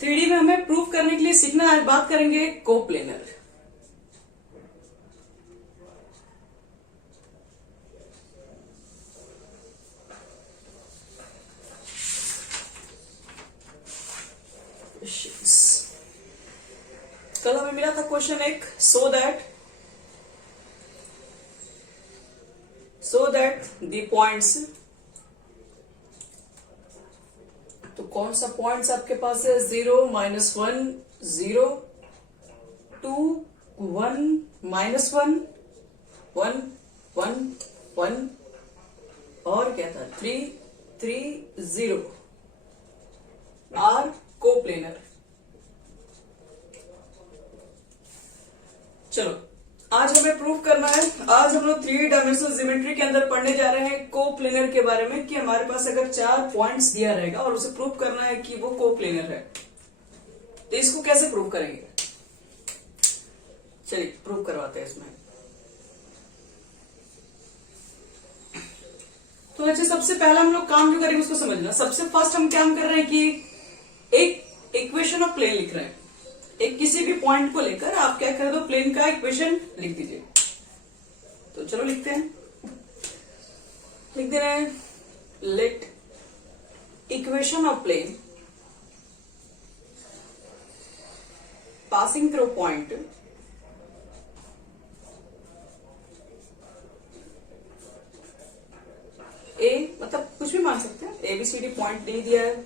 3D में हमें proof करने के लिए सीखना है, बात करेंगे कोप्लेनर। कल हमें मिला था क्वेश्चन एक, सो दैट द पॉइंट्स, तो कौन सा पॉइंट्स आपके पास है? 0, -1, 0, 2, 1, -1, 1, 1, 1 और क्या था 3, 3, 0 आर कोप्लेनर। चलो आज हमें प्रूव करना है। आज हम लोग 3 डायमेंशनल ज्योमेट्री के अंदर पढ़ने जा रहे हैं कोप्लेनर के बारे में, कि हमारे पास अगर 4 पॉइंट्स दिया रहेगा और उसे प्रूव करना है कि वो कोप्लेनर है, तो इसको कैसे प्रूव करेंगे? चलिए प्रूव करवाते हैं इसमें। तो अच्छा, सबसे पहला हम लोग काम जो करेंगे उसको समझना। सबसे फर्स्ट हम क्या कर रहे हैं कि एक इक्वेशन ऑफ प्लेन लिख रहे हैं। एक किसी भी पॉइंट को लेकर आप क्या कर दो, प्लेन का इक्वेशन लिख दीजिए। तो चलो लिखते हैं, लिख दे रहे हैं, let equation of plane passing through point A, मतलब कुछ भी मान सकते हैं, ABCD पॉइंट दे दिया है,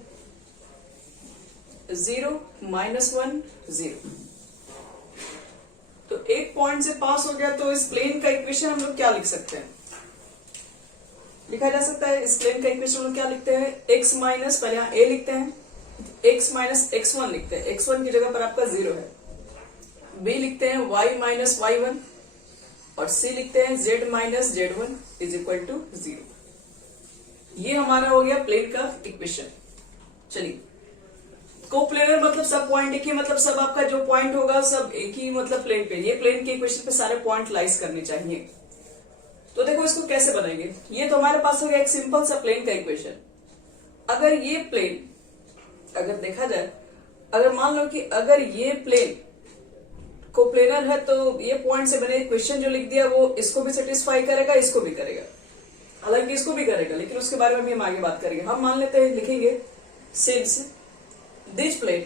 0, -1, 0। तो एक पॉइंट से पास हो गया, तो इस प्लेन का इक्वेशन हम लोग क्या लिख सकते हैं? लिखा जा सकता है इस प्लेन का इक्वेशन हम लोग क्या लिखते हैं? x माइनस, पहले यहां a लिखते हैं, x माइनस x1 लिखते हैं। x1 की जगह पर आपका 0 है। b लिखते हैं y माइनस y1 और c लिखते हैं z minus z1 is equal to 0। ये हमारा हो गया प्लेन का इक्वेशन। चलिए, कोप्लेनर मतलब सब पॉइंट एक ही, मतलब सब आपका जो पॉइंट होगा सब एक ही मतलब प्लेन पे, ये प्लेन के इक्वेशन पे सारे पॉइंट लाइज करने चाहिए। तो देखो इसको कैसे बनाएंगे। ये तो हमारे पास हो गया एक सिंपल सा प्लेन का इक्वेशन। अगर ये प्लेन, अगर देखा जाए, अगर मान लो कि अगर ये प्लेन कोप्लेनर है, तो ये पॉइंट से बने इक्वेशन जो लिख दिया वो इसको भी सेटिस्फाई करेगा, इसको भी करेगा, हालांकि इसको भी करेगा, लेकिन उसके बारे में भी हम आगे बात करेंगे। हम मान लेते हैं, लिखेंगे since this plane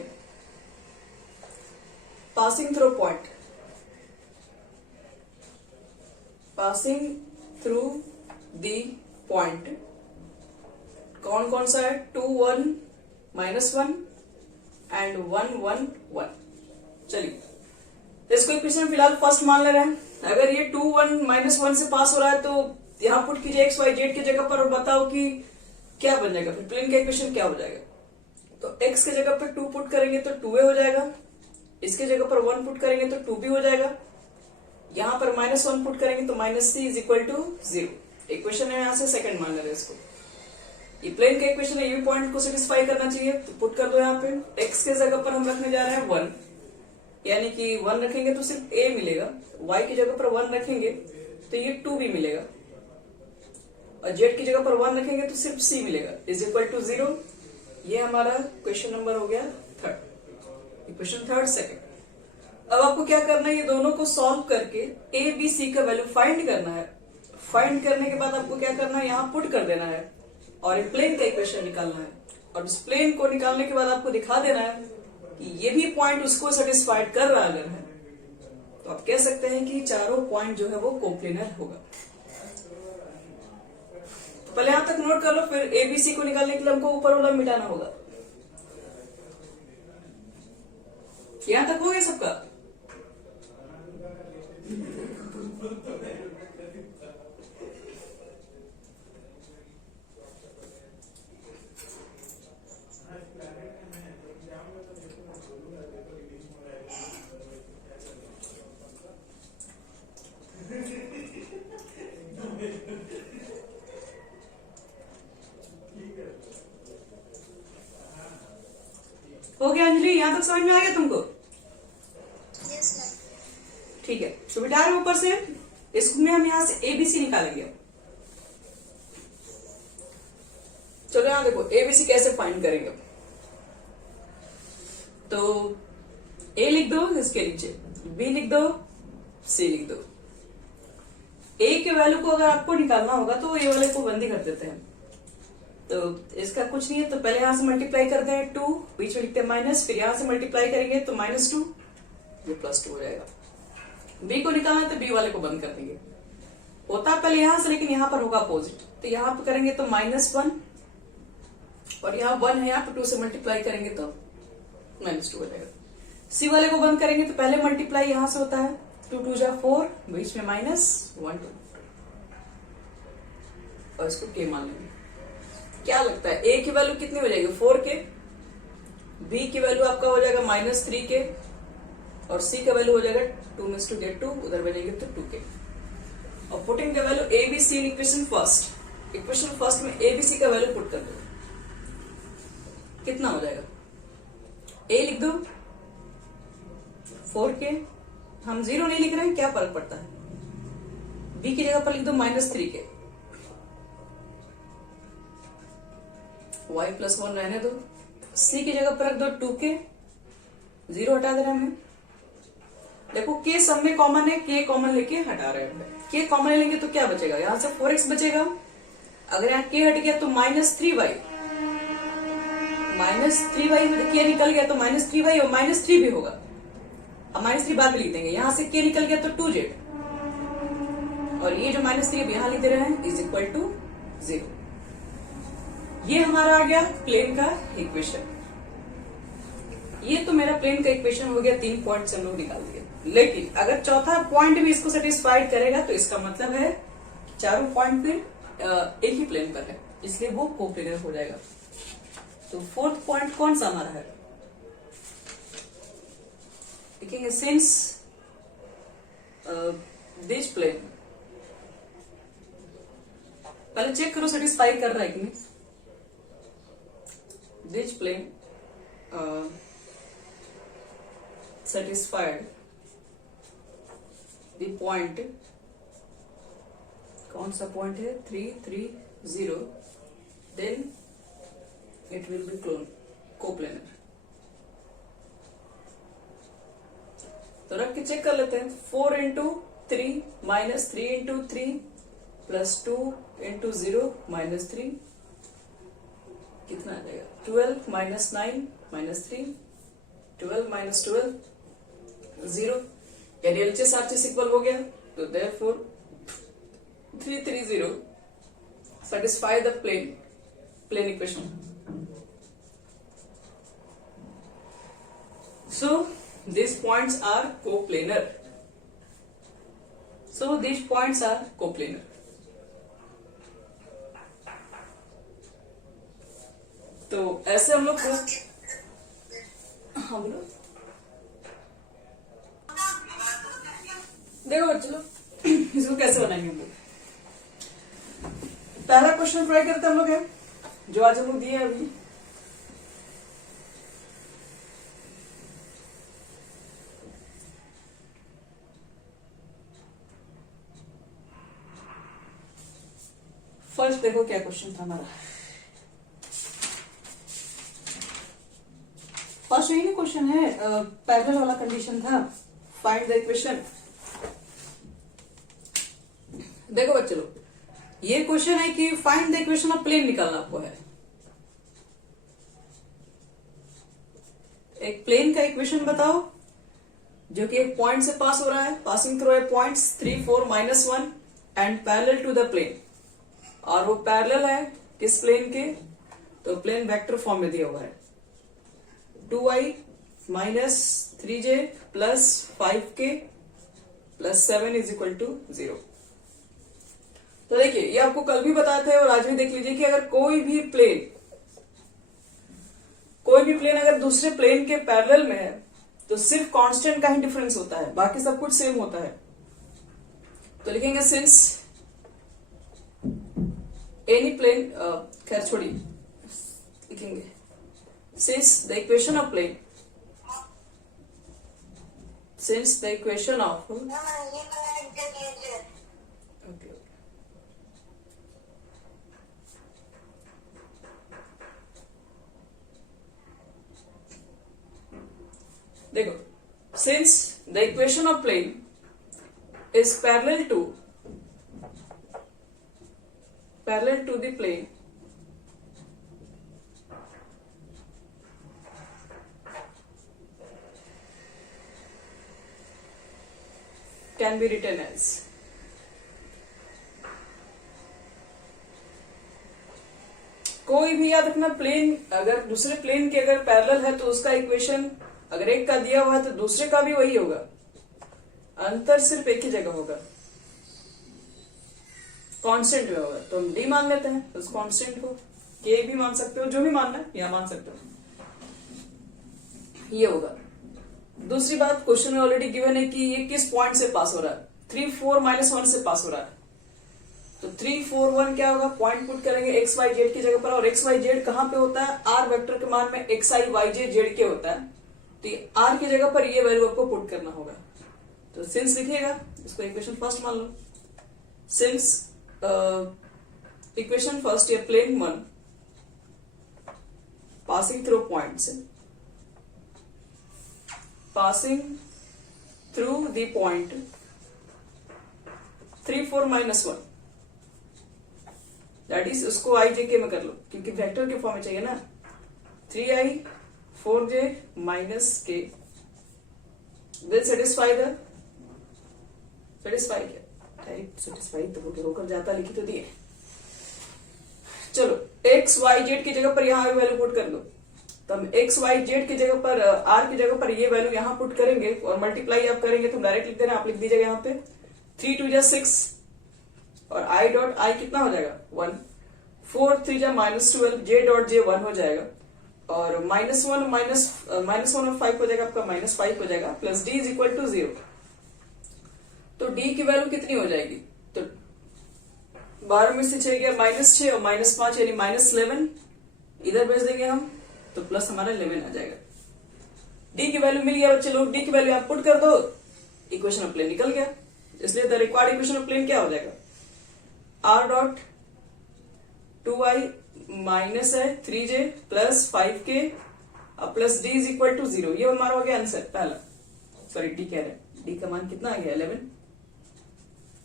passing through point, passing through the point, कौन कौन सा है? 2, 1, -1 एंड 1, 1, 1। चलिए इसको इक्वेशन फिलहाल फर्स्ट मान ले रहे हैं। अगर ये 2, 1, -1 से पास हो रहा है, तो यहां पुट कीजिए x, y, z की जगह पर और बताओ कि क्या बन जाएगा, फिर प्लेन का इक्वेशन क्या हो जाएगा। तो x के जगह पर 2 पुट करेंगे तो 2a हो जाएगा, इसके जगह पर 1 पुट करेंगे तो 2b हो जाएगा, यहां पर -1 पुट करेंगे तो -c is equal to 0। Equation है, यहां से सेकंड मान ले इसको। ये प्लेन का इक्वेशन है, ये पॉइंट को सेटिस्फाई करना चाहिए, तो पुट कर दो यहाँ पे। x के जगह पर हम रखने जा रहे हैं 1, यानी कि 1 रखेंगे तो सिर्फ a मिलेगा, y की जगह पर 1 रखेंगे तो ये 2b मिलेगा, और z की जगह पर 1 रखेंगे तो सिर्फ c मिलेगा, इज इक्वल टू 0। ये हमारा क्वेश्चन नंबर हो गया थर्ड, इक्वेशन थर्ड सेकंड। अब आपको क्या करना है, ये दोनों को सॉल्व करके a b c का वैल्यू फाइंड करना है। फाइंड करने के बाद आपको क्या करना है, यहाँ पुट कर देना है और एक प्लेन का इक्वेशन निकालना है। और इस प्लेन को निकालने के बाद आपको दिखा देना है कि ये भी पॉइंट उसको सेटिस्फाइड कर रहा अगर है, तो आप कह सकते हैं कि चारों पॉइंट जो है वो कोप्लेनर होगा। पहले यहां तक नोट कर लो, फिर ABC को निकालने के लिए हमको ऊपर वाला मिटाना होगा। यहां तक हो गया सबका? हो गया अंजलि, यहां तक समझ में आ गया तुमको? ठीक है, तो बिठा रहे ऊपर से, इसमें हम यहां से ABC निकालेंगे। चलो यहां देखो ABC कैसे फाइंड करेंगे। तो ए लिख दो इसके नीचे, बी लिख दो, सी लिख दो। ए के वैल्यू को अगर आपको निकालना होगा तो ए वाले को बंदी कर देते हैं। तो इसका कुछ नहीं है, तो पहले यहां से मल्टीप्लाई करते हैं 2, बीच में लिखते हैं माइनस, फिर यहां से मल्टीप्लाई करेंगे तो -2, ये +2 हो जाएगा। बी को निकालना है तो बी वाले को बंद कर देंगे। होता पहले यहां से, लेकिन यहां पर होगा अपोजिट, तो यहां पर करेंगे तो -1, और यहाँ 1 है, यहाँ पर 2 से मल्टीप्लाई करेंगे तो -2 हो जाएगा। सी वाले को बंद करेंगे तो पहले मल्टीप्लाई यहां से होता है, 2 2 जा 4, बीच में -1 2, और इसको के मान लेंगे। क्या लगता है ए की वैल्यू कितनी हो जाएगी? 4k, बी की वैल्यू आपका हो जाएगा -3k, और सी का वैल्यू हो जाएगा 2 में 2 get 2, उधर बनेंगे तो 2k। और putting the value A B C in equation first में ए बी सी का वैल्यू पुट कर दो, कितना हो जाएगा? ए लिख दो 4k, हम 0 नहीं लिख रहे हैं, क्या फर्क पड़ता है। बी की जगह पर लिख दो -3k, y + 1 रहने दो, सी की जगह पर रख दो 2k, 0 हटा दे रहे हैं हमें। देखो k सब में कॉमन है, k कॉमन लेके हटा रहे हैं। k कॉमन लेंगे तो क्या बचेगा? यहां से 4x बचेगा, अगर यहाँ k हट गया तो -3y, k निकल गया तो -3y और -3 भी होगा। अब -3 बाद में लिख देंगे, यहां से k निकल गया तो 2z, और ये जो -3 यहां लिख दे रहे हैं = 0। ये हमारा आ गया प्लेन का इक्वेशन। ये तो मेरा प्लेन का इक्वेशन हो गया, 3 पॉइंट्स हम लोग निकाल दिए। लेकिन अगर चौथा पॉइंट भी इसको सेटिस्फाइड करेगा तो इसका मतलब है चारों पॉइंट भी एक ही प्लेन पर है, इसलिए वो कोप्लेनर हो जाएगा। तो 4th पॉइंट कौन सा हमारा है? लिखेंगे सिंस दिस प्लेन, पहले चेक करो सेटिस्फाई कर रहा है कि नहीं। This plane satisfied the point, कौन सा पॉइंट है? 3 3 0, then it will be coplanar। तो रख के चेक कर लेते हैं। 4 × 3 -3 × 3 +2 × 0 -3, कितना आ जाएगा? 12 - 9 -3, 12 - 12 0, यानी LHS RHS इक्वल हो गया। तो therefore 330 satisfy the plane equation। So these points are coplanar। तो ऐसे हम लोग हाँ बोलो। देखो बच्चों, इसको कैसे बनाएंगे हम लोग। पहला क्वेश्चन ट्राई करते हम लोग है, जो आज हम लोग दिए अभी। फर्स्ट देखो क्या क्वेश्चन था हमारा। फर्स्ट यही क्वेश्चन है, पैरेलल वाला कंडीशन था, फाइंड द इक्वेशन। देखो बच्चों, ये क्वेश्चन है कि find the equation of plane निकालना आपको है। एक प्लेन का इक्वेशन बताओ जो कि एक पॉइंट से पास हो रहा है, passing through a points 3 4 -1 and parallel to the plane, और वो पैरेलल है किस प्लेन के? तो प्लेन वेक्टर फॉर्म में दिया हुआ है, 2i - 3j + 5k + 7 = 0। तो देखिए, ये आपको कल भी बताए थे और आज भी देख लीजिए कि अगर कोई भी प्लेन अगर दूसरे प्लेन के पैरेलल में है तो सिर्फ कांस्टेंट का ही डिफरेंस होता है, बाकी सब कुछ सेम होता है। तो लिखेंगे सिंस एनी प्लेन, खैर छोड़िए, लिखेंगे since the equation of plane, okay, देखो, since the equation of plane is parallel to the plane, can be written as कोई भी याद रखना, प्लेन अगर दूसरे प्लेन के अगर पैरेलल है तो उसका इक्वेशन अगर एक का दिया हुआ है तो दूसरे का भी वही होगा, अंतर सिर्फ एक ही जगह होगा, कांस्टेंट में होगा। तो हम डी मान लेते हैं उस कांस्टेंट को, के भी मान सकते हो, जो भी मानना है यहां मान सकते हो, ये होगा। दूसरी बात, क्वेश्चन में ऑलरेडी गिवन है कि ये किस पॉइंट से पास हो रहा है, 3 4 -1 से पास हो रहा है। तो 3 4 1 क्या होगा, पॉइंट पुट करेंगे एक्स वाई जेड की जगह पर, और एक्स वाई जेड कहां पे होता है, आर वेक्टर के मान में एक्स आई वाई जे जेड के होता है। तो आर की जगह पर ये वैल्यू आपको पुट करना होगा। तो सिंस लिखिएगा, इसको इक्वेशन फर्स्ट मान लो। सिंस इक्वेशन फर्स्ट या plane 1 passing through points, passing through the point 3 4 -1, that is उसको आई जे के में कर लो क्योंकि वेक्टर के फॉर्म में चाहिए ना, 3i 4j -k will satisfy तो होकर जाता, लिखी तो दिए। चलो एक्स वाई जेड की जगह पर यहां वैल्यू पुट कर लो। तो हम एक्स वाई जेड की जगह पर, आर की जगह पर ये वैल्यू यहां पुट करेंगे और मल्टीप्लाई आप करेंगे तो डायरेक्ट लिख देना, आप लिख दीजिएगा यहाँ पे 3 2 6 और आई डॉट आई कितना हो जाएगा 1, 4 3 -12, जे डॉट जे 1 हो जाएगा, और -1 और -5 हो जाएगा आपका -5 हो जाएगा, plus D is equal to 0। तो डी की वैल्यू कितनी हो जाएगी, तो 12 में से 6 गया -6 और -5 यानी -11, इधर भेज देंगे हम तो प्लस हमारा 11 आ जाएगा। डी की वैल्यू मिल गया बच्चे लोग, डी की वैल्यू आप पुट कर दो, इक्वेशन ऑफ प्लेन निकल गया। इसलिए the required equation of plane क्या हो जाएगा, आर डॉट 2i माइनस है 3j plus 5k plus D is equal to 0। ये हमारा हो गया आंसर पहला, सॉरी डी कह रहे हैं, डी का मान कितना आ गया 11।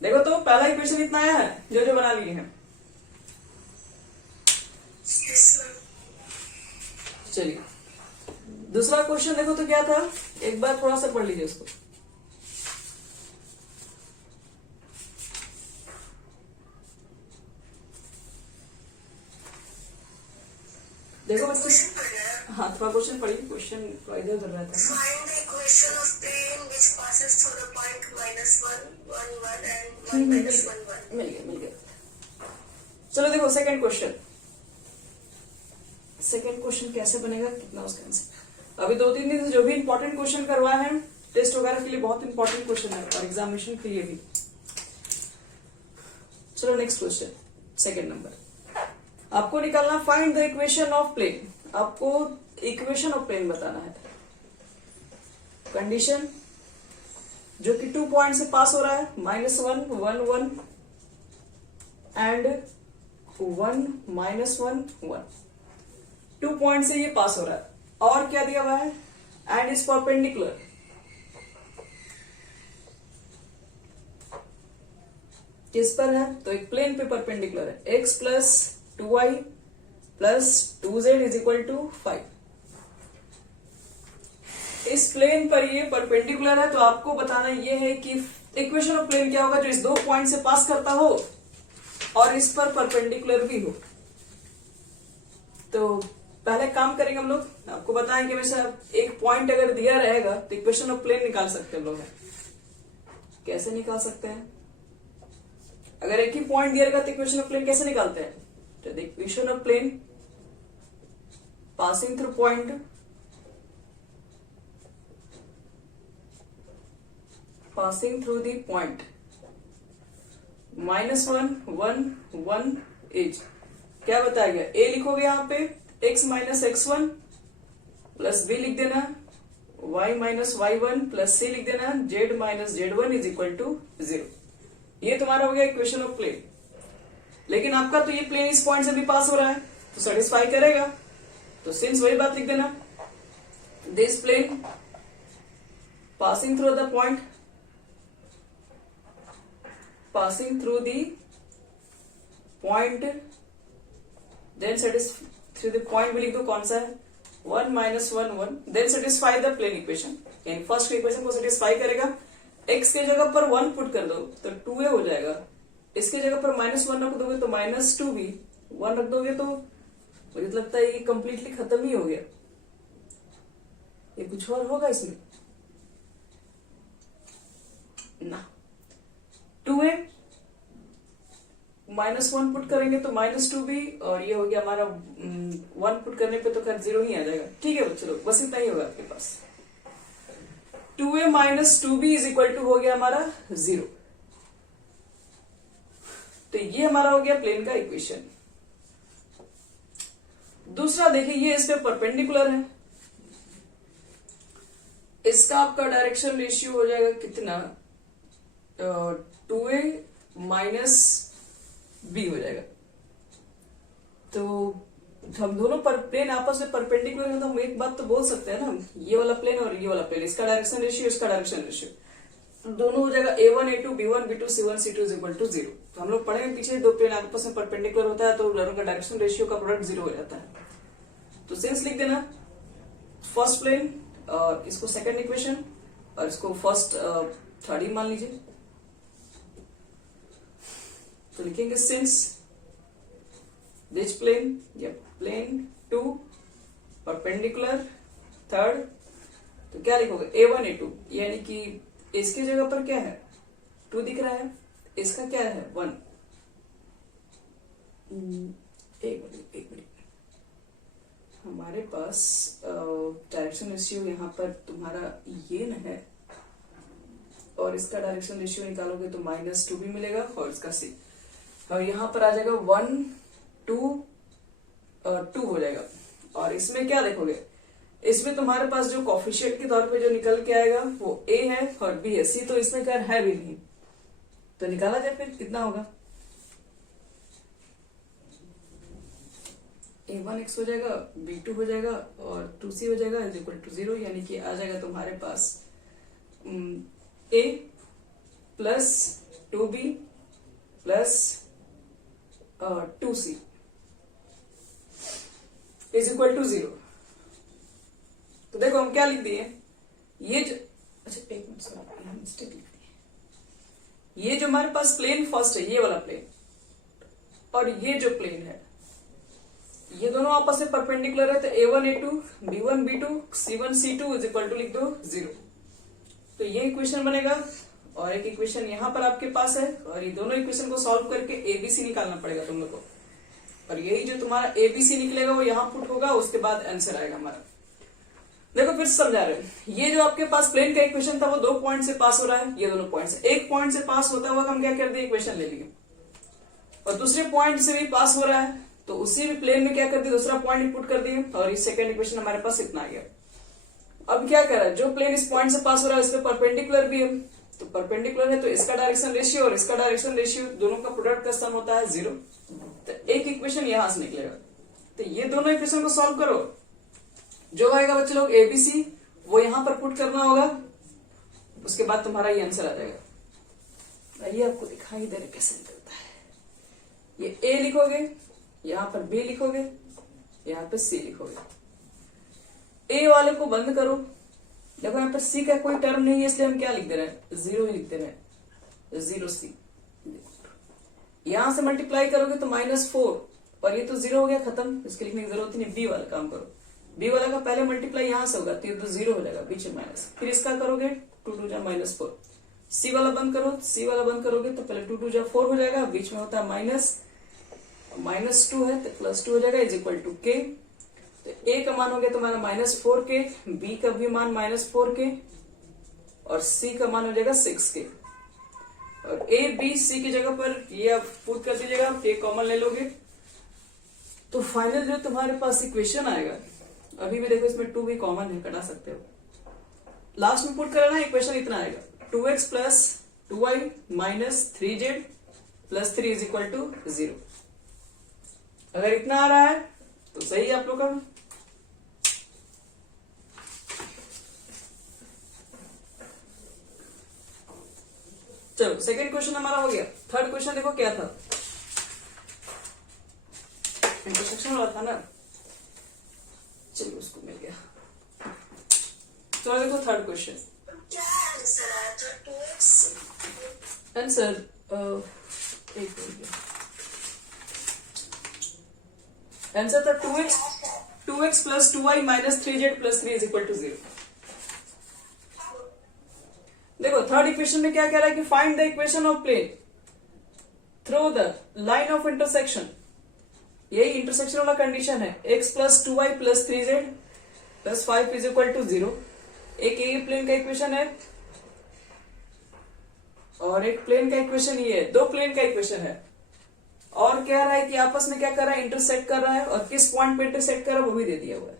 देखो तो पहला इक्वेशन इतना आया है, जो जो बना लिए हैं। चलिए दूसरा क्वेश्चन देखो तो क्या था, एक बार थोड़ा सा पढ़ लीजिए उसको। देखो बच्चे, हाँ थोड़ा क्वेश्चन पढ़िए, क्वेश्चन इधर उधर रहता है। Find the equation of plane which passes through the point -1 1 1 and 1 -1 1। मिल गया। चलो देखो सेकंड क्वेश्चन कैसे बनेगा, कितना उसका आंसर। अभी 2-3 दिन से जो भी इंपॉर्टेंट क्वेश्चन करवाए हैं टेस्ट वगैरह के लिए, बहुत इंपॉर्टेंट क्वेश्चन है और एग्जामिनेशन के लिए भी। चलो नेक्स्ट क्वेश्चन, सेकंड नंबर, आपको निकालना find the equation of plane. आपको इक्वेशन ऑफ प्लेन बताना है। कंडीशन जो कि 2 पॉइंट से पास हो रहा है, -1 1 1 एंड 1 -1 1, 2 पॉइंट से ये पास हो रहा है। और क्या दिया हुआ है, एंड इज परपेंडिकुलर। किस पर है, तो एक प्लेन पे परपेंडिकुलर है, x plus 2y plus 2z is equal to 5। इस प्लेन पर ये परपेंडिकुलर है, तो आपको बताना ये है कि इक्वेशन ऑफ प्लेन क्या होगा, जो इस 2 पॉइंट से पास करता हो और इस पर परपेंडिकुलर भी हो। तो पहले काम करेंगे हम लोग, आपको बताएंगे हमेशा एक पॉइंट अगर दिया रहेगा तो इक्वेशन ऑफ प्लेन निकाल सकते हैं लोग। कैसे निकाल सकते हैं, अगर एक ही पॉइंट दिया रहेगा तो इक्वेशन ऑफ प्लेन कैसे निकालते हैं, तो the equation of plane passing through point -1 1 1 as क्या बताया गया, ए लिखोगे यहाँ पे x minus x1 plus B लिख देना, y माइनस y1 प्लस सी लिख देना, z minus z1 is equal to 0। ये तुम्हारा हो गया इक्वेशन ऑफ प्लेन। लेकिन आपका तो ये प्लेन इस पॉइंट से भी पास हो रहा है तो सेटिस्फाई करेगा, तो सिंस वही बात लिख देना, this plane passing through the point, passing through the point, then satisfy through the point भी लिख दो कौन सा है 1 minus 1 1, then satisfy the plane equation, यानी फर्स्ट इक्वेशन को सेटिस्फाई करेगा। x के जगह पर 1 पुट कर दो तो 2a हो जाएगा, इसके जगह पर -1 रख दोगे तो -2 भी, 1 रख दोगे तो मुझे लगता है ये कंप्लीटली खत्म ही हो गया। ये कुछ और होगा इसमें ना, 2a -1 पुट करेंगे तो -2 भी, और ये हो गया हमारा 1 पुट करने पे तो खैर 0 ही आ जाएगा। ठीक है बच्चों लोग, बस इतना ही होगा आपके पास। 2a - 2b is equal to हो गया हमारा 0। तो ये हमारा हो गया प्लेन का इक्वेशन। दूसरा देखिए, ये इस पे परपेंडिकुलर है, इसका आपका डायरेक्शन रेशियो हो जाएगा कितना, 2a - b हो जाएगा। तो हम दोनों पर प्लेन आपस में परपेंडिकुलर है, तो हम एक बात तो बोल सकते हैं ना, ये वाला प्लेन और ये वाला प्लेन, इसका डायरेक्शन रेशियो, इसका डायरेक्शन रेशियो, तो दोनों हो जाएगा a1 a2 b1 b2 c1 c2 is equal to 0। तो हम लोग पढ़े पीछे, दो प्लेन आपस में परपेंडिकुलर होता है तो दोनों का डायरेक्शन रेशियो का प्रोडक्ट 0 हो जाता है। तो सिंस लिख देना फर्स्ट प्लेन, इसको सेकंड इक्वेशन, और इसको फर्स्ट थर्ड ही मान लीजिए। तो लिखेंगे सिंस दिस प्लेन, या प्लेन 2 परपेंडिकुलर थर्ड, तो क्या लिखोगे a1 a2, यानी कि इसके जगह पर क्या है 2 दिख रहा है, इसका क्या है 1। एक मिनट, हमारे पास डायरेक्शन रेशियो यहाँ पर तुम्हारा ये न है, और इसका डायरेक्शन रेशियो निकालोगे तो -2 भी मिलेगा, और इसका c, और यहाँ पर आ जाएगा 1 2 2 हो जाएगा। और इसमें क्या देखोगे, इसमें तुम्हारे पास जो कोफिशिएंट के तौर पे जो निकल के आएगा वो a है और b है, c तो इसमें खैर है भी नहीं, तो निकाला जाए फिर कितना होगा, a1x हो जाएगा, b2 हो जाएगा और 2c हो जाएगा इज इक्वल टू 0, यानी कि आ जाएगा तुम्हारे पास a plus 2b plus 2c is equal to 0। तो देखो हम क्या लिख दिए, ये जो, अच्छा एक मिनट सॉरी मिस्टेक लिख दी, ये जो हमारे पास प्लेन फर्स्ट है ये वाला प्लेन, और ये जो प्लेन है ये दोनों आपस में परपेंडिकुलर है, तो a1 a2 b1 b2 c1 c2 is equal to लिख दो 0। तो ये इक्वेशन बनेगा, और एक इक्वेशन यहाँ पर आपके पास है, और ये दोनों इक्वेशन को सॉल्व करके abc निकालना पड़ेगा तुम लोग को, और यही जो तुम्हारा abc निकलेगा वो यहाँ पुट होगा, उसके बाद आंसर आएगा हमारा। देखो फिर समझा रहे हैं, ये जो आपके पास प्लेन का इक्वेशन था वो 2 पॉइंट से पास हो रहा है, ये दोनों पॉइंट से, एक पॉइंट से पास होता हुआ हम क्या कर दिए इक्वेशन ले लिए, और दूसरे पॉइंट से भी पास हो रहा है तो उसी भी प्लेन में क्या कर दिया दूसरा पॉइंट पुट कर दिए, और इस सेकंड इक्वेशन हमारे पास इतना आ गया। अब क्या कर रहा है, जो प्लेन इस पॉइंट से पास हो रहा है इसमें परपेंडिकुलर भी है, तो परपेंडिकुलर है तो इसका डायरेक्शन रेशियो और इसका डायरेक्शन रेशियो दोनों का प्रोडक्ट का सम होता है 0, तो एक इक्वेशन यहां से निकलेगा। तो ये दोनों इक्वेशन को सॉल्व करो, जो आएगा बच्चे लोग एबीसी वो यहां पर पुट करना होगा, उसके बाद तुम्हारा ये आंसर आ जाएगा। आइए आपको दिखाई दे रहा कैसे निकलता है। ये ए लिखोगे, यहां पर बी लिखोगे, यहां पर सी लिखोगे। ए वाले को बंद करो, देखो यहाँ पर सी का कोई टर्म नहीं है इसलिए हम क्या लिख दे रहे हैं 0 ही लिख दे रहे हैं 0c। यहां से मल्टीप्लाई करोगे तो -4, और ये तो 0 हो गया खत्म, इसके लिखने की जरूरत ही नहीं। बी वाला काम करो, बी वाला का पहले मल्टीप्लाई यहां से होगा तो ये तो 0 हो जाएगा, बीच में माइनस, फिर इसका करोगे 2 2 जा -4। सी वाला बंद करो, सी वाला बंद करोगे तो पहले 2 2 जा 4 हो जाएगा, बीच में होता है -2 है तो +2 हो जाएगा इज इक्वल टू के। तो ए का मान हो गया तुम्हारा -4k, बी का भी मान -4k, और सी का मान हो जाएगा 6k। और ए बी सी की जगह पर ये आप पुट कर दीजिएगा, के कॉमन ले लोगे तो फाइनल जो तुम्हारे पास इक्वेशन आएगा, अभी भी देखो इसमें 2 भी कॉमन है, कटा सकते हो, लास्ट में पुट करना इक्वेशन इतना आएगा 2x plus 2y minus 3z plus 3 is equal to 0। अगर इतना आ रहा है तो सही है आप लोग का। चलो सेकंड क्वेश्चन हमारा हो गया। थर्ड क्वेश्चन देखो क्या था, इंटरसेक्शन वाला था ना, चलो उसको मिल गया। तो देखो थर्ड क्वेश्चन, क्या आंसर आया था? 2x आंसर एक हो गया, आंसर था 2x plus 2y minus 3z plus 3 is equal to 0। देखो थर्ड इक्वेशन में क्या कह रहा है कि find the equation of plane through the line of intersection. यही इंटरसेक्शन वाला कंडीशन है, x plus 2y plus 3z plus 5 is equal to 0। एक ये प्लेन का इक्वेशन है और एक प्लेन का इक्वेशन ये है, दो प्लेन का इक्वेशन है। और कह रहा है कि आपस में क्या कर रहा है, इंटरसेक्ट कर रहा है, और किस पॉइंट पे इंटरसेक्ट कर रहा है वो भी दे दिया हुआ है।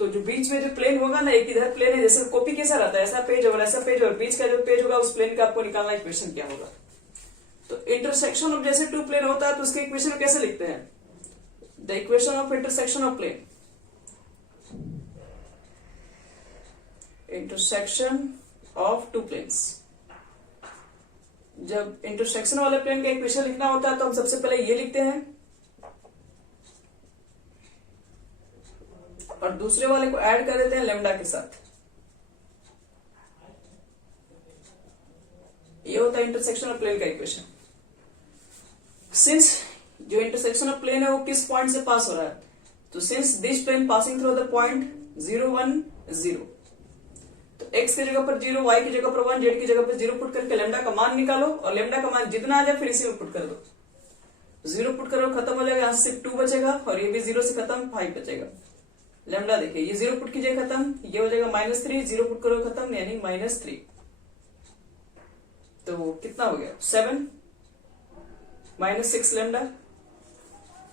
तो जो बीच में जो प्लेन होगा ना, एक इधर प्लेन है, जैसे कॉपी कैसा रहता है, ऐसा पेज और ऐसा पेज, और बीच का जो पेज होगा उस प्लेन का आपको निकालना इक्वेशन क्या होगा। तो इंटरसेक्शन ऑफ जैसे टू प्लेन होता है तो उसके इक्वेशन कैसे लिखते हैं, the equation of intersection of plane, intersection of two planes. जब इंटरसेक्शन वाले प्लेन का इक्वेशन लिखना होता है तो हम सबसे पहले ये लिखते हैं और दूसरे वाले को ऐड कर देते हैं लेमडा के साथ। ये होता है इंटरसेक्शन ऑफ प्लेन का इक्वेशन। सिंस जो इंटरसेक्शन ऑफ प्लेन है वो किस पॉइंट से पास हो रहा है, तो since this plane passing through the point 0 1 0, तो x की जगह पर 0, y की जगह पर 1, z की जगह पर 0 पुट करके लेमडा का मान निकालो, और लेमडा का मान जितना आ जाए फिर इसी में पुट कर दो। 0 पुट करो, खत्म हो जाएगा, यहां से सिर्फ 2 बचेगा, और ये भी 0 से खत्म, 5 बचेगा। लेमडा देखिए, ये 0 पुट कीजिए खत्म, ये हो जाएगा -3, 0 पुट करो खत्म, यानी -3। तो कितना हो गया 7 -6 लेमडा,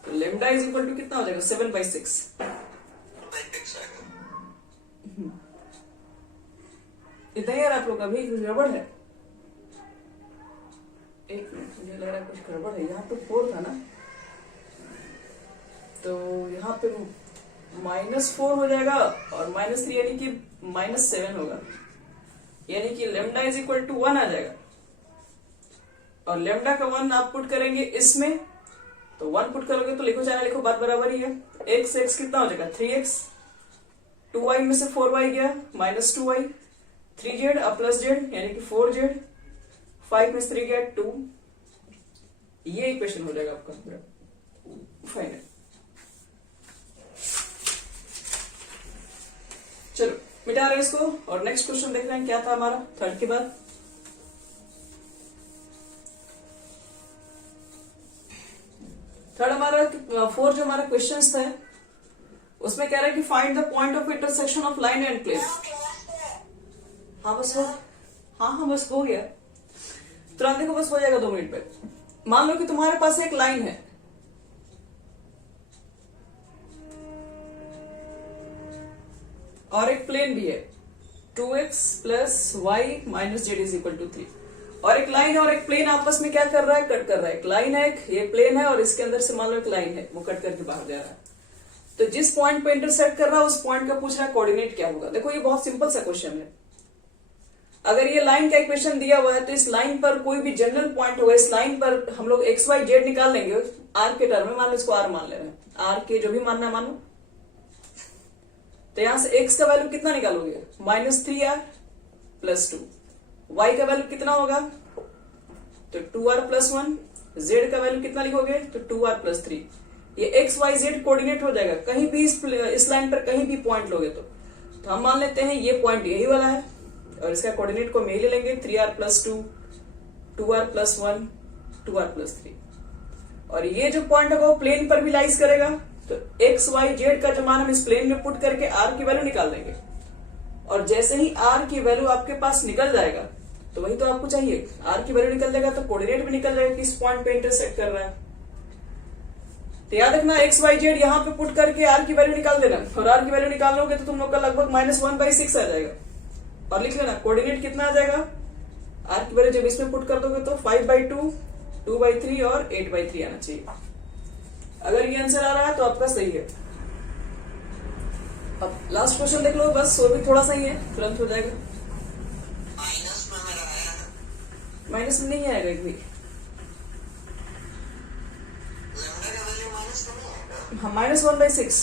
तो लेमडा इज इक्वल टू कितना हो जाएगा 7/6। इतना यार आप लोग अभी कुछ गड़बड़ है, एक मिनट, मुझे लग रहा है कुछ गड़बड़ है। यहाँ पे 4 था ना, तो यहाँ पे -4 हो जाएगा और -3 यानी कि -7 होगा, यानी कि लेमडा इज इक्वल टू 1 आ जाएगा। और लेमडा का 1 आप पुट करेंगे इसमें, तो 1 पुट करोगे तो लिखो चाहे लिखो बात बराबर ही है। x कितना हो जाएगा 3x, 2y में से 4y गया -2y, 3z और प्लस z यानी कि 4z, 5 में से 3 गया 2। ये इक्वेशन हो जाएगा आपका पूरा फाइनल। चलो मिटा रहे इसको और नेक्स्ट क्वेश्चन देख रहे हैं क्या था हमारा थर्ड के बाद। थर्ड हमारा 4 जो हमारा क्वेश्चन था उसमें कह रहा है कि find the point of intersection of line and plane. हाँ बस हो गया, तुरंत देखो बस हो जाएगा 2 मिनट पे। मान लो कि तुम्हारे पास एक लाइन है और एक प्लेन भी है 2x plus Y minus Z is equal to 3, और एक लाइन और एक प्लेन आपस में क्या कर रहा है, कट कर रहा है। एक लाइन है, एक ये प्लेन है, और इसके अंदर से मान लो एक लाइन है, वो कट करके बाहर जा रहा है। तो जिस पॉइंट पे इंटरसेक्ट कर रहा है उस पॉइंट का पूछ रहा है कोऑर्डिनेट क्या होगा। देखो ये बहुत सिंपल सा क्वेश्चन है। अगर ये लाइन का इक्वेशन दिया हुआ है तो इस लाइन पर कोई भी जनरल पॉइंट होगा, इस लाइन पर हम लोग एक्स वाई जेड निकाल लेंगे आर के टर्म में। मान लो इसको आर मान ले रहे हैं, आर के जो भी मानना है मानो। तो यहां से x का वैल्यू कितना निकालोगे, -3r प्लस 2। y का वैल्यू कितना होगा, तो 2r प्लस 1। z का वैल्यू कितना लिखोगे, तो 2r प्लस 3। ये x y z कोऑर्डिनेट हो जाएगा कहीं भी इस लाइन पर कहीं भी पॉइंट लोगे तो हम मान लेते हैं ये पॉइंट यही वाला है, और इसका कोऑर्डिनेट को हम यही ले लेंगे 3r plus 2, 2r plus 1, 2r plus 3। और ये जो पॉइंट होगा वो प्लेन पर भी लाइज करेगा, तो एक्स वाई जेड का जो मान हम इस प्लेन में पुट करके आर की वैल्यू निकाल देंगे। और जैसे ही आर की वैल्यू आपके पास निकल जाएगा, तो वही तो आपको चाहिए, आर की वैल्यू निकल जाएगा तो कोऑर्डिनेट भी निकल जाएगा किस पॉइंट पे इंटरसेक्ट कर रहा है। तो याद रखना एक्स वाई जेड यहाँ पे पुट करके आर की वैल्यू निकाल देना, और आर की वैल्यू निकाल लोगे तो तुम लोग का लगभग -1/6 आ जाएगा। और लिख लेना कोऑर्डिनेट कितना आ जाएगा, आर की वैल्यू जब इसमें पुट कर दोगे तो 5/2, 2/3 और 8/3 आना चाहिए। अगर ये आंसर आ रहा है तो आपका सही है। अब लास्ट क्वेश्चन देख लो, बस वो भी थोड़ा सा ही है, तुरंत हो जाएगा। माइनस में नहीं आएगा एक भी। लैम्डा का वैल्यू माइनस में नहीं आएगा। हाँ -1/6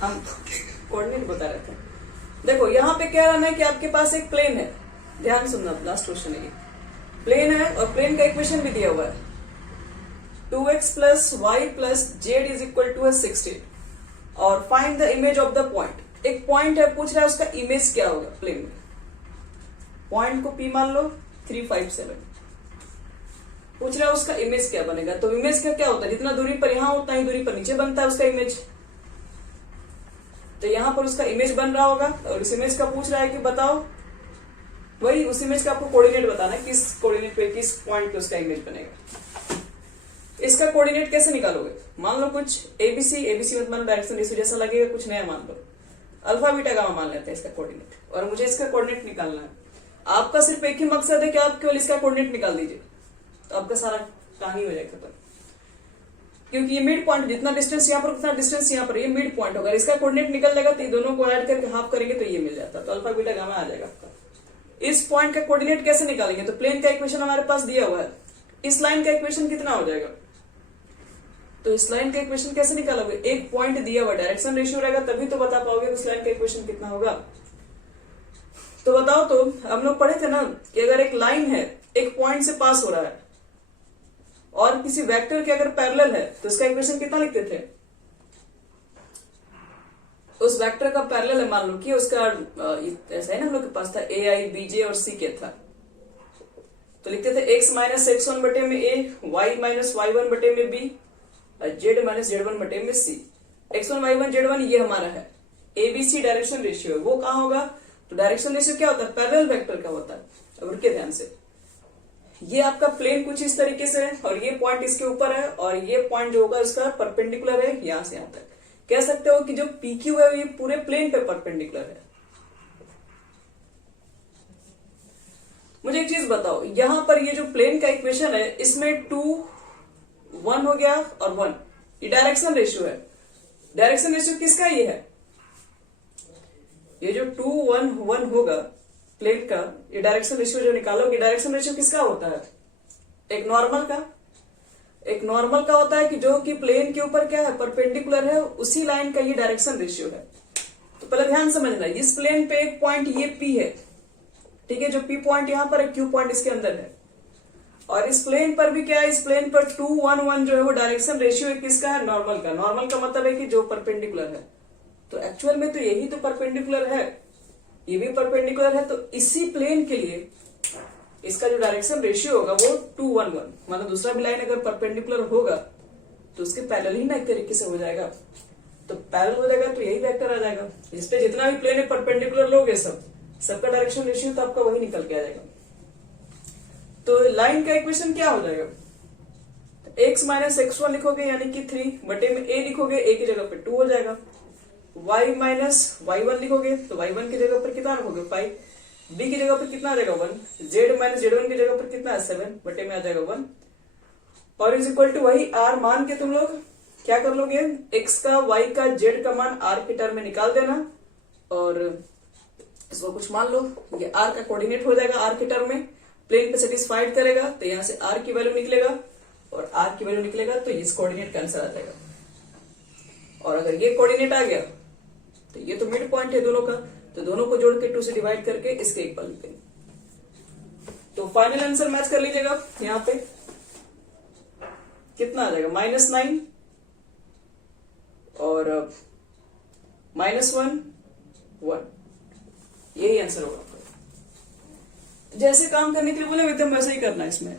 हम ठीक है। कोऑर्डिनेट बता रहे थे। देखो यहाँ पे क्या रहना है कि आपके पास एक प्लेन है, ध्यान सुनना, लास्ट क्वेश्चन है ये। प्लेन है और प्लेन का इक्वेशन भी दिया हुआ है 2x + y + z = 16 और find the image of the point. एक पॉइंट है, पूछ रहा है उसका इमेज क्या होगा प्लेन में। पॉइंट को P मान लो 357, पूछ रहा है उसका इमेज क्या बनेगा। तो इमेज का क्या होता है, जितना दूरी पर यहां उतना ही दूरी पर नीचे बनता है उसका इमेज। तो यहां पर उसका इमेज बन रहा होगा और उस इमेज का पूछ रहा है कि बताओ, वही उस इमेज का आपको कोऑर्डिनेट बताना है, किस कोऑर्डिनेट पे, किस पॉइंट पे उसका इमेज बनेगा। इसका कोऑर्डिनेट कैसे निकालोगे, मान लो कुछ एबीसी मत मान, डायरेक्शन रेशियो जैसा लगेगा, कुछ नया मान लो, अल्फा बीटा गामा मान लेते हैं इसका कोऑर्डिनेट, और मुझे इसका कोऑर्डिनेट निकालना है। आपका सिर्फ एक ही मकसद है कि आप केवल इसका कोऑर्डिनेट निकाल दीजिए, तो आपका सारा कहानी हो जाएगा खत्म। क्योंकि ये मिड पॉइंट, जितना डिस्टेंस यहाँ पर उतना डिस्टेंस यहाँ पर, ये मिड पॉइंट होगा। इसका कोऑर्डिनेट निकल जाएगा तो ये दोनों को ऐड करके हाफ करेंगे तो ये मिल जाता है, तो अल्फा बीटा गामा आ जाएगा आपका। इस पॉइंट का कोऑर्डिनेट कैसे निकालेंगे, तो प्लेन का इक्वेशन हमारे पास दिया हुआ है। इस लाइन का इक्वेशन कितना हो जाएगा, तो इस लाइन का इक्वेशन कैसे निकालोगे, एक पॉइंट दिया हुआ, डायरेक्शन रेशियो रहेगा तभी तो बता पाओगे उस लाइन का इक्वेशन कितना होगा। तो बताओ, तो हम लोग पढ़े थे ना कि अगर एक लाइन है, एक पॉइंट से पास हो रहा है और किसी वेक्टर के अगर पैरेलल है तो इसका इक्वेशन कितना लिखते थे। उस वेक्टर का पैरेलल है, मान लो कि उसका ऐसा है ना, हम लोग के पास था AI BJ और CK था, तो लिखते थे x - x1 बटे में a, y - y1 बटे में b, z - z1 बटे में c। x1 y1 z1 ये हमारा है, ABC डायरेक्शन रेशियो है। वो कहाँ होगा, तो डायरेक्शन रेशियो क्या होता है, पैरेलल वेक्टर का होता है। अब रुकिए ध्यान से, ये आपका प्लेन कुछ इस तरीके से है और ये पॉइंट इसके ऊपर है और ये पॉइंट जो होगा उसका परपेंडिकुलर है यहां से यहां तक। कह सकते हो कि जो PQ है ये पूरे प्लेन पे परपेंडिकुलर है। मुझे एक चीज बताओ, यहां पर ये जो प्लेन का इक्वेशन है इसमें 2 1 हो गया और 1, ये डायरेक्शन रेशियो है। डायरेक्शन रेशियो किसका ये है, ये जो 2 1 1 होगा प्लेन का, ये डायरेक्शन रेशियो जो निकालोगे, डायरेक्शन रेशियो किसका होता है, एक नॉर्मल का। एक नॉर्मल का होता है कि जो कि प्लेन के ऊपर क्या है, परपेंडिकुलर है, उसी लाइन का ये डायरेक्शन रेशियो है। तो पहले ध्यान समझना, इस प्लेन पे एक पॉइंट ये P है, ठीक है, जो P पॉइंट यहां पर है, Q पॉइंट इसके अंदर है, और इस प्लेन पर भी क्या है, इस प्लेन पर 2 1 1 जो है वो डायरेक्शन रेशियो किसका है, नॉर्मल का। नॉर्मल का मतलब है कि जो परपेंडिकुलर है, तो एक्चुअल में तो यही तो परपेंडिकुलर है, ये भी परपेंडिकुलर है। तो इसी प्लेन के लिए इसका जो डायरेक्शन रेशियो होगा वो 2 1 1, मतलब दूसरा भी लाइन अगर परपेंडिकुलर होगा तो उसके पैरेलल ही ना एक तरीके से हो जाएगा, तो पैरेलल हो जाएगा तो यही वेक्टर आ जाएगा। इस पे जितना भी प्लेन है परपेंडिकुलर लोगे सबका डायरेक्शन रेशियो तो आपका वही निकल के आ जाएगा। तो लाइन का इक्वेशन क्या हो जाएगा, x - x1 लिखोगे यानी कि 3 बटे में a लिखोगे, a की जगह पे 2 हो जाएगा। y - y1 लिखोगे तो y1 की जगह पर कितना रखोगे 5, b की जगह पर कितना आ जाएगा 1, z - z1 की जगह पर कितना है 7 बटे में आ जाएगा 1, और इज इक्वल टू वही r मान के तुम लोग क्या कर लोगे, x का y का z का मान r के टर्म में निकाल देना और इसको कुछ मान लो, ये r का कोऑर्डिनेट हो जाएगा r के टर्म में, प्लेन पे सेटिस्फाइड करेगा तो यहां से r की वैल्यू निकलेगा और r की वैल्यू निकलेगा तो इस कोऑर्डिनेट का आंसर आ जाएगा। और अगर ये कोऑर्डिनेट आ गया तो ये तो मिड पॉइंट है दोनों का, तो दोनों को जोड़ के 2 से डिवाइड करके इसके इक्वल लिखेंगे। तो फाइनल आंसर मैच कर लीजिएगा, यहाँ पे कितना आ जाएगा -9 और -1 1, यही आंसर होगा। जैसे काम करने के लिए बोले एकदम वैसे ही करना है इसमें।